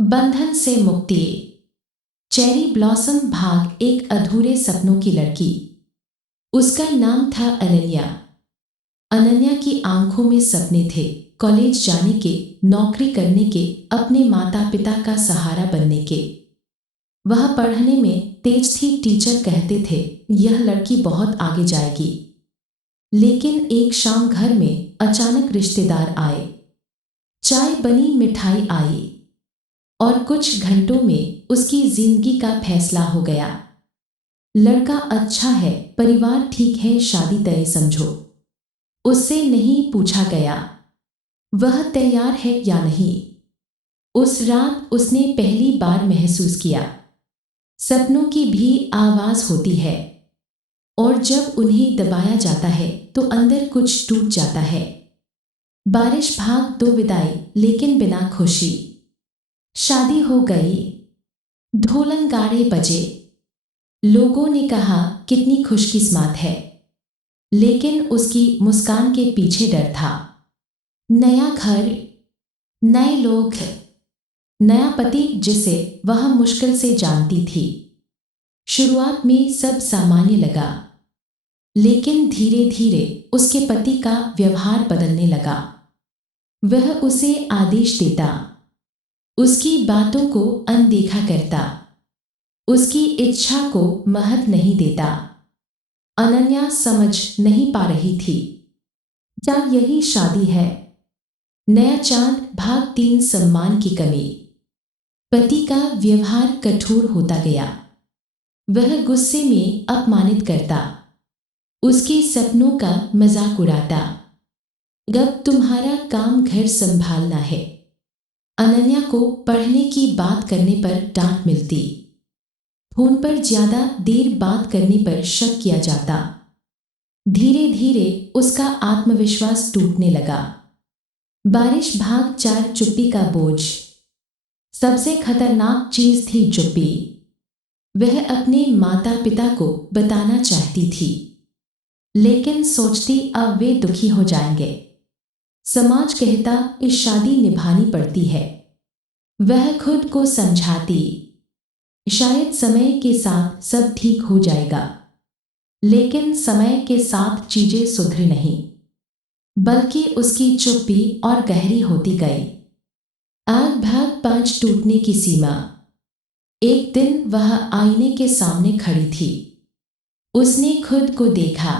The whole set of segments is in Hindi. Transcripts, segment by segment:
बंधन से मुक्ति। चेरी ब्लॉसम भाग एक अधूरे सपनों की लड़की। उसका नाम था अनन्या। अनन्या की आंखों में सपने थे, कॉलेज जाने के, नौकरी करने के, अपने माता पिता का सहारा बनने के। वह पढ़ने में तेज थी, टीचर कहते थे यह लड़की बहुत आगे जाएगी। लेकिन एक शाम घर में अचानक रिश्तेदार आए, चाय बनी, मिठाई आई और कुछ घंटों में उसकी जिंदगी का फैसला हो गया। लड़का अच्छा है, परिवार ठीक है, शादी तय समझो। उससे नहीं पूछा गया वह तैयार है या नहीं। उस रात उसने पहली बार महसूस किया सपनों की भी आवाज होती है, और जब उन्हें दबाया जाता है तो अंदर कुछ टूट जाता है। बारिश, भाग दो, विदाई, लेकिन बिना खुशी। शादी हो गई, ढोलन गाड़े बजे। लोगों ने कहा कितनी खुशकिस्मत है, लेकिन उसकी मुस्कान के पीछे डर था। नया घर, नए लोग, नया पति जिसे वह मुश्किल से जानती थी। शुरुआत में सब सामान्य लगा, लेकिन धीरे धीरे उसके पति का व्यवहार बदलने लगा। वह उसे आदेश देता, उसकी बातों को अनदेखा करता, उसकी इच्छा को महत्व नहीं देता। अनन्या समझ नहीं पा रही थी, क्या यही शादी है? नया चांद, भाग 3, सम्मान की कमी। पति का व्यवहार कठोर होता गया। वह गुस्से में अपमानित करता, उसके सपनों का मजाक उड़ाता। अब तुम्हारा काम घर संभालना है। अनन्या को पढ़ने की बात करने पर डांट मिलती, फोन पर ज्यादा देर बात करने पर शक किया जाता। धीरे धीरे उसका आत्मविश्वास टूटने लगा। बारिश, भाग 4, चुप्पी का बोझ। सबसे खतरनाक चीज थी चुप्पी। वह अपने माता पिता को बताना चाहती थी, लेकिन सोचती अब वे दुखी हो जाएंगे। समाज कहता इस शादी निभानी पड़ती है। वह खुद को समझाती, शायद समय के साथ सब ठीक हो जाएगा। लेकिन समय के साथ चीजें सुधरी नहीं, बल्कि उसकी चुप्पी और गहरी होती गई। आग, भाग 5, टूटने की सीमा। एक दिन वह आईने के सामने खड़ी थी। उसने खुद को देखा।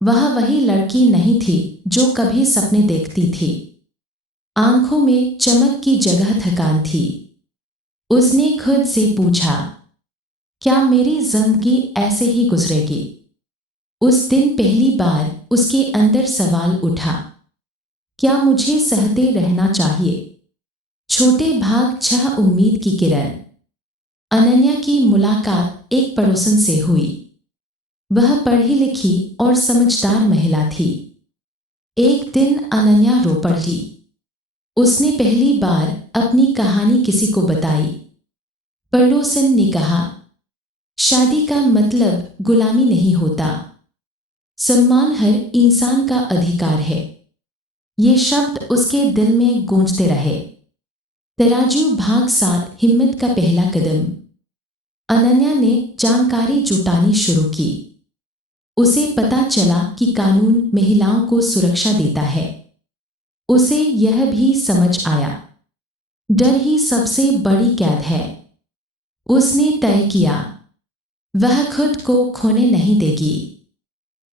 वह वही लड़की नहीं थी जो कभी सपने देखती थी। आंखों में चमक की जगह थकान थी। उसने खुद से पूछा, क्या मेरी जिंदगी ऐसे ही गुजरेगी? उस दिन पहली बार उसके अंदर सवाल उठा, क्या मुझे सहते रहना चाहिए? छोटे, भाग 6, उम्मीद की किरण। अनन्या की मुलाकात एक पड़ोसन से हुई। वह पढ़ी लिखी और समझदार महिला थी। एक दिन अनन्या रो पड़ी। उसने पहली बार अपनी कहानी किसी को बताई। पड़ोसन ने कहा, शादी का मतलब गुलामी नहीं होता, सम्मान हर इंसान का अधिकार है। ये शब्द उसके दिल में गूंजते रहे। तराजू, भाग 7, हिम्मत का पहला कदम। अनन्या ने जानकारी जुटानी शुरू की। उसे पता चला कि कानून महिलाओं को सुरक्षा देता है। उसे यह भी समझ आया, डर ही सबसे बड़ी कैद है। उसने तय किया, वह खुद को खोने नहीं देगी।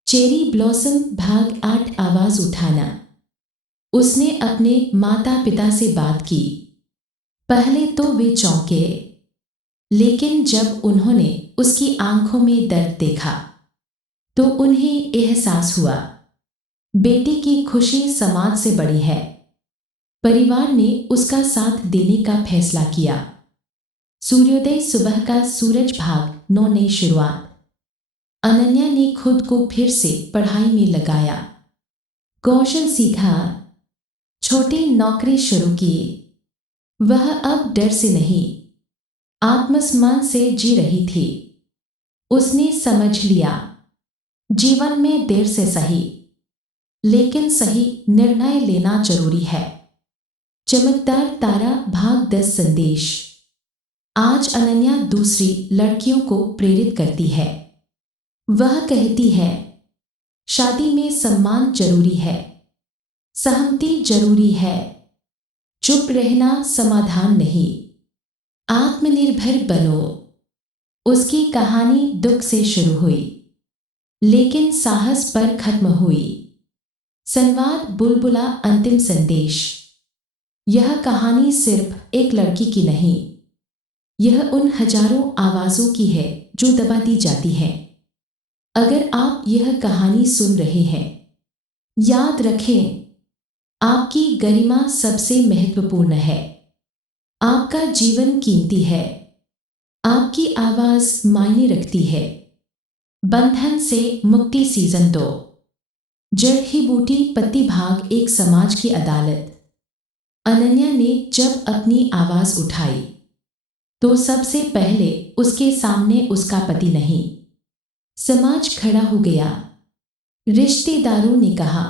चेरी ब्लॉसम, भाग 8, आवाज उठाना। उसने अपने माता पिता से बात की। पहले तो वे चौंके, लेकिन जब उन्होंने उसकी आंखों में दर्द देखा तो उन्हें एहसास हुआ, बेटी की खुशी समाज से बड़ी है। परिवार ने उसका साथ देने का फैसला किया। सूर्योदय, सुबह का सूरज, भाग 9, नई शुरुआत। अनन्या ने खुद को फिर से पढ़ाई में लगाया, कौशल सीखा, छोटी नौकरी शुरू की। वह अब डर से नहीं, आत्मसम्मान से जी रही थी। उसने समझ लिया, जीवन में देर से सही, लेकिन सही निर्णय लेना जरूरी है। चमकदार तारा भाग 10 संदेश। आज अनन्या दूसरी लड़कियों को प्रेरित करती है। वह कहती है, शादी में सम्मान जरूरी है, सहमति जरूरी है, चुप रहना समाधान नहीं, आत्मनिर्भर बनो। उसकी कहानी दुख से शुरू हुई, लेकिन साहस पर खत्म हुई। संवाद बुलबुला अंतिम संदेश। यह कहानी सिर्फ एक लड़की की नहीं, यह उन हजारों आवाज़ों की है जो दबा दी जाती हैं। अगर आप यह कहानी सुन रहे हैं, याद रखें, आपकी गरिमा सबसे महत्वपूर्ण है। आपका जीवन कीमती है, आपकी आवाज़ मायने रखती है। बंधन से मुक्ति सीजन 2। जड़ ही बूटी पत्ती भाग 1 समाज की अदालत। अनन्या ने जब अपनी आवाज़ उठाई तो सबसे पहले उसके सामने उसका पति नहीं, समाज खड़ा हो गया। रिश्तेदारों ने कहा,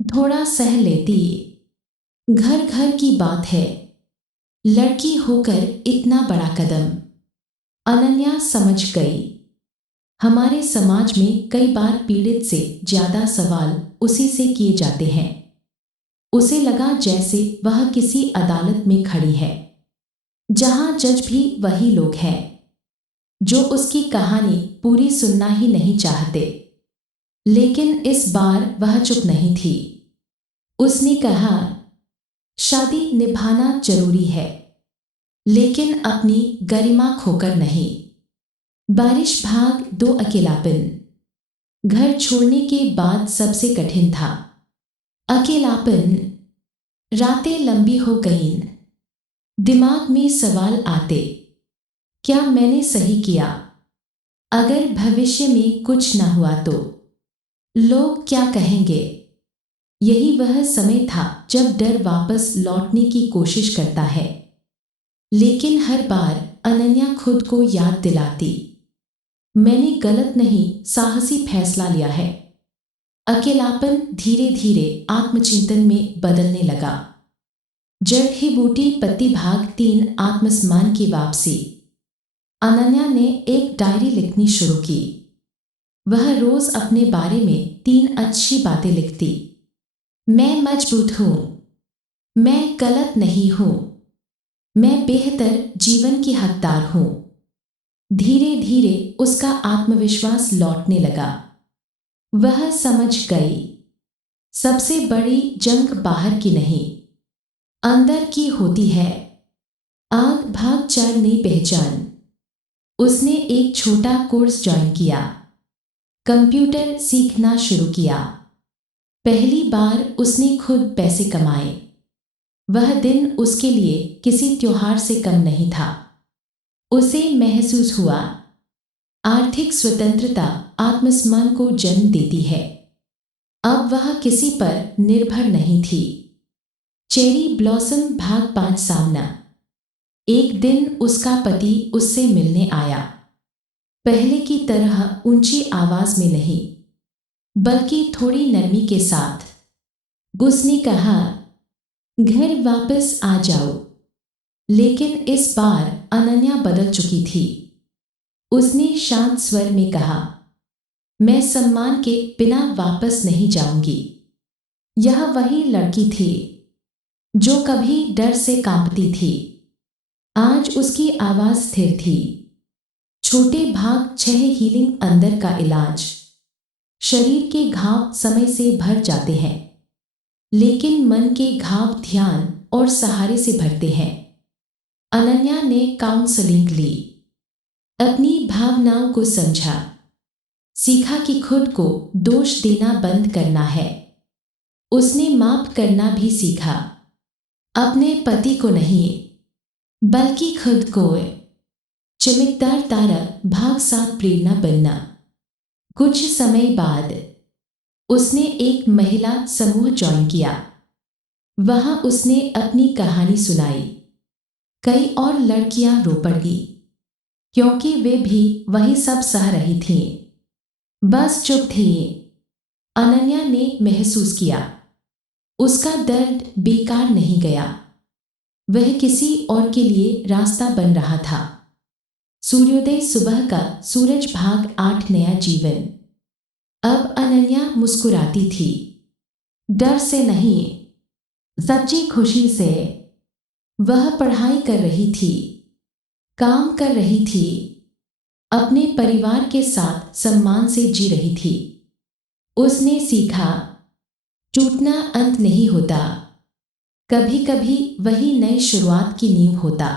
थोड़ा सह लेती, घर घर की बात है, लड़की होकर इतना बड़ा कदम। अनन्या समझ गई, हमारे समाज में कई बार पीड़ित से ज्यादा सवाल उसी से किए जाते हैं। उसे लगा जैसे वह किसी अदालत में खड़ी है, जहां जज भी वही लोग हैं जो उसकी कहानी पूरी सुनना ही नहीं चाहते। लेकिन इस बार वह चुप नहीं थी। उसने कहा, शादी निभाना जरूरी है, लेकिन अपनी गरिमा खोकर नहीं। बारिश भाग 2 अकेलापन। घर छोड़ने के बाद सबसे कठिन था अकेलापन। रातें लंबी हो गईं, दिमाग में सवाल आते, क्या मैंने सही किया? अगर भविष्य में कुछ न हुआ तो लोग क्या कहेंगे? यही वह समय था जब डर वापस लौटने की कोशिश करता है। लेकिन हर बार अनन्या खुद को याद दिलाती, मैंने गलत नहीं साहसी फैसला लिया है। अकेलापन धीरे धीरे आत्मचिंतन में बदलने लगा। जड़ ही बूटी पत्ती भाग 3 आत्मसम्मान की वापसी। अनन्या ने एक डायरी लिखनी शुरू की। वह रोज अपने बारे में 3 अच्छी बातें लिखती। मैं मजबूत हूं, मैं गलत नहीं हूं, मैं बेहतर जीवन की हकदार हूं। धीरे धीरे उसका आत्मविश्वास लौटने लगा। वह समझ गई, सबसे बड़ी जंग बाहर की नहीं, अंदर की होती है। आग भाग 4 नई पहचान। उसने एक छोटा कोर्स ज्वाइन किया, कंप्यूटर सीखना शुरू किया। पहली बार उसने खुद पैसे कमाए। वह दिन उसके लिए किसी त्योहार से कम नहीं था। उसे महसूस हुआ, आर्थिक स्वतंत्रता आत्मसम्मान को जन्म देती है। अब वह किसी पर निर्भर नहीं थी। चेरी ब्लॉसम भाग 5 सामना। एक दिन उसका पति उससे मिलने आया। पहले की तरह ऊंची आवाज में नहीं, बल्कि थोड़ी नरमी के साथ। उसने कहा, घर वापस आ जाओ। लेकिन इस बार अनन्या बदल चुकी थी। उसने शांत स्वर में कहा, मैं सम्मान के बिना वापस नहीं जाऊंगी। यह वही लड़की थी जो कभी डर से कांपती थी। आज उसकी आवाज स्थिर थी। छोटे भाग 6 हीलिंग अंदर का इलाज। शरीर के घाव समय से भर जाते हैं, लेकिन मन के घाव ध्यान और सहारे से भरते हैं। अनन्या ने काउंसलिंग ली, अपनी भावनाओं को समझा, सीखा कि खुद को दोष देना बंद करना है। उसने माफ करना भी सीखा, अपने पति को नहीं, बल्कि खुद को। चमकदार तारा भाग 7 प्रेरणा बनना। कुछ समय बाद उसने एक महिला समूह ज्वाइन किया। वहां उसने अपनी कहानी सुनाई। कई और लड़कियां रो पड़ी, क्योंकि वे भी वही सब सह रही थीं, बस चुप थीं। अनन्या ने महसूस किया, उसका दर्द बेकार नहीं गया, वह किसी और के लिए रास्ता बन रहा था। सूर्योदय सुबह का सूरज भाग 8 नया जीवन। अब अनन्या मुस्कुराती थी, डर से नहीं, सच्ची खुशी से। वह पढ़ाई कर रही थी, काम कर रही थी, अपने परिवार के साथ सम्मान से जी रही थी। उसने सीखा, टूटना अंत नहीं होता, कभी कभी वही नई शुरुआत की नींव होता।